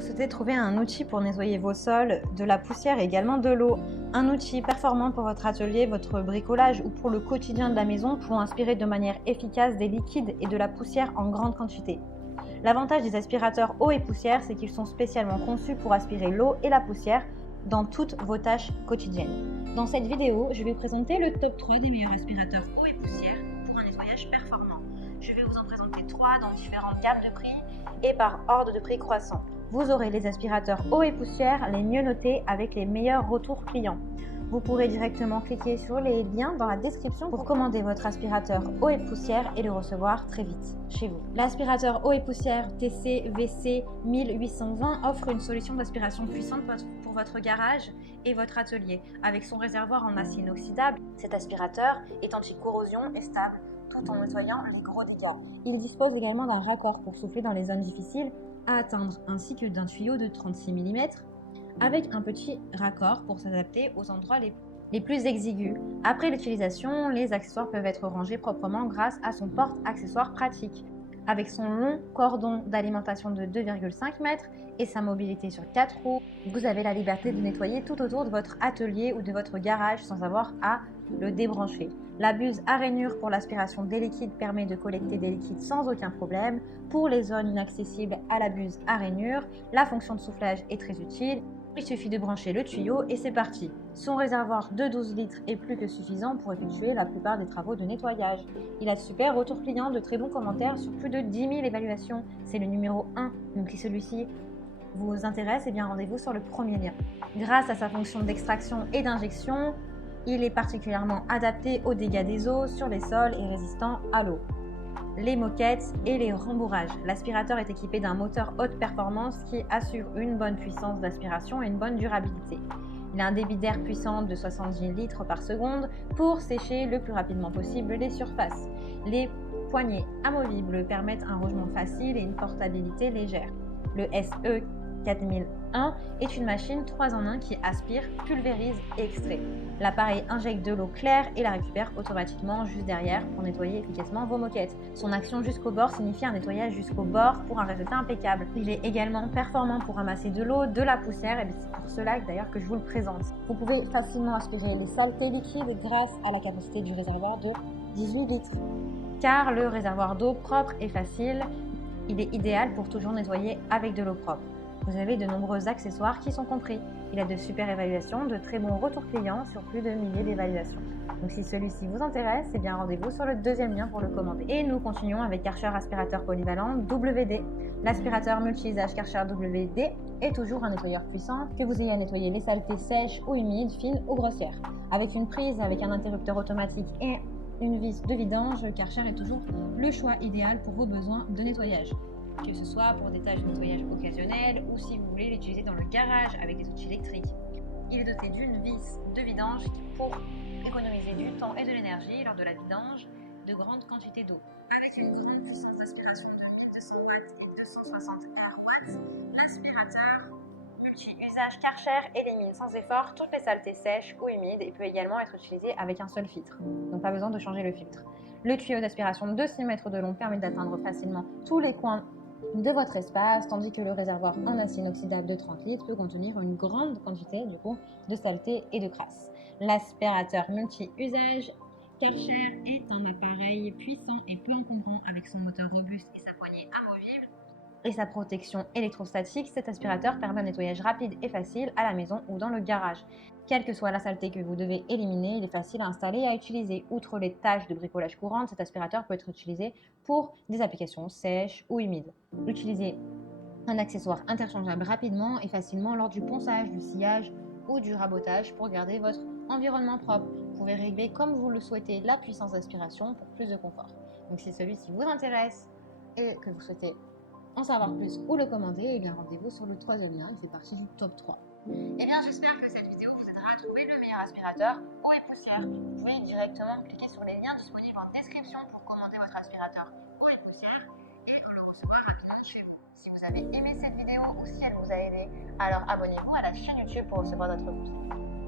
Vous souhaitez trouver un outil pour nettoyer vos sols, de la poussière et également de l'eau. Un outil performant pour votre atelier, votre bricolage ou pour le quotidien de la maison pour aspirer de manière efficace des liquides et de la poussière en grande quantité. L'avantage des aspirateurs eau et poussière, c'est qu'ils sont spécialement conçus pour aspirer l'eau et la poussière dans toutes vos tâches quotidiennes. Dans cette vidéo, je vais présenter le top 3 des meilleurs aspirateurs eau et poussière pour un nettoyage performant. Je vais vous en présenter 3 dans différentes gammes de prix et par ordre de prix croissant. Vous aurez les aspirateurs eau et poussière les mieux notés avec les meilleurs retours clients. Vous pourrez directement cliquer sur les liens dans la description pour commander votre aspirateur eau et poussière et le recevoir très vite chez vous. L'aspirateur eau et poussière TC-VC 1820 offre une solution d'aspiration puissante pour votre garage et votre atelier. Avec son réservoir en acier inoxydable, cet aspirateur est anti-corrosion et stable tout en nettoyant les gros dégâts. Il dispose également d'un raccord pour souffler dans les zones difficiles à atteindre ainsi que d'un tuyau de 36 mm avec un petit raccord pour s'adapter aux endroits les plus exigus. Après l'utilisation, les accessoires peuvent être rangés proprement grâce à son porte-accessoires pratique. Avec son long cordon d'alimentation de 2,5 mètres et sa mobilité sur 4 roues, vous avez la liberté de nettoyer tout autour de votre atelier ou de votre garage sans avoir à le débrancher. La buse à rainure pour l'aspiration des liquides permet de collecter des liquides sans aucun problème. Pour les zones inaccessibles à la buse à rainure, la fonction de soufflage est très utile. Il suffit de brancher le tuyau et c'est parti. Son réservoir de 12 litres est plus que suffisant pour effectuer la plupart des travaux de nettoyage. Il a de super retours clients, de très bons commentaires sur plus de 10 000 évaluations. C'est le numéro 1, donc si celui-ci vous intéresse, eh bien rendez-vous sur le premier lien. Grâce à sa fonction d'extraction et d'injection, il est particulièrement adapté aux dégâts des eaux sur les sols et résistant à l'eau, les moquettes et les rembourrages. L'aspirateur est équipé d'un moteur haute performance qui assure une bonne puissance d'aspiration et une bonne durabilité. Il a un débit d'air puissant de 70 litres par seconde pour sécher le plus rapidement possible les surfaces. Les poignées amovibles permettent un rangement facile et une portabilité légère. Le SE 4001 est une machine 3 en 1 qui aspire, pulvérise et extrait. L'appareil injecte de l'eau claire et la récupère automatiquement juste derrière pour nettoyer efficacement vos moquettes. Son action jusqu'au bord signifie un nettoyage jusqu'au bord pour un résultat impeccable. Il est également performant pour ramasser de l'eau, de la poussière et c'est pour cela d'ailleurs que je vous le présente. Vous pouvez facilement aspirer les saletés liquides grâce à la capacité du réservoir de 18 litres. Car le réservoir d'eau propre et facile, il est idéal pour toujours nettoyer avec de l'eau propre. Vous avez de nombreux accessoires qui sont compris. Il a de super évaluations, de très bons retours clients sur plus de milliers d'évaluations. Donc si celui-ci vous intéresse, eh bien rendez-vous sur le deuxième lien pour le commander. Et nous continuons avec Karcher aspirateur polyvalent WD. L'aspirateur multi-usage Karcher WD est toujours un nettoyeur puissant, que vous ayez à nettoyer les saletés sèches ou humides, fines ou grossières. Avec une prise, avec un interrupteur automatique et une vis de vidange, Karcher est toujours le choix idéal pour vos besoins de nettoyage. Que ce soit pour des tâches de nettoyage occasionnelles ou si vous voulez l'utiliser dans le garage avec des outils électriques. Il est doté d'une vis de vidange pour économiser du temps et de l'énergie lors de la vidange de grandes quantités d'eau. Avec une grande puissance d'aspiration de 1200 watts et 260 watts, l'aspirateur multi-usage Karcher élimine sans effort toutes les saletés sèches ou humides et peut également être utilisé avec un seul filtre. Donc pas besoin de changer le filtre. Le tuyau d'aspiration de 6 mètres de long permet d'atteindre facilement tous les coins de votre espace, tandis que le réservoir en acier inoxydable de 30 litres peut contenir une grande quantité de saleté et de crasse. L'aspirateur multi-usage Karcher est un appareil puissant et peu encombrant avec son moteur robuste et sa poignée amovible et sa protection électrostatique. Cet aspirateur permet un nettoyage rapide et facile à la maison ou dans le garage. Quelle que soit la saleté que vous devez éliminer, il est facile à installer et à utiliser. Outre les tâches de bricolage courantes, cet aspirateur peut être utilisé pour des applications sèches ou humides. Utilisez un accessoire interchangeable rapidement et facilement lors du ponçage, du sciage ou du rabotage pour garder votre environnement propre. Vous pouvez régler comme vous le souhaitez la puissance d'aspiration pour plus de confort. Donc si celui-ci vous intéresse et que vous souhaitez en savoir plus ou le commander, eh bien rendez-vous sur le troisième lien, il fait partie du top 3. Eh bien j'espère que cette vidéo vous aidera à trouver le meilleur aspirateur eau et poussière. Vous pouvez directement cliquer sur les liens disponibles en description pour commander votre aspirateur eau et poussière et le recevoir rapidement chez vous. Si vous avez aimé cette vidéo ou si elle vous a aidé, alors abonnez-vous à la chaîne YouTube pour recevoir d'autres conseils.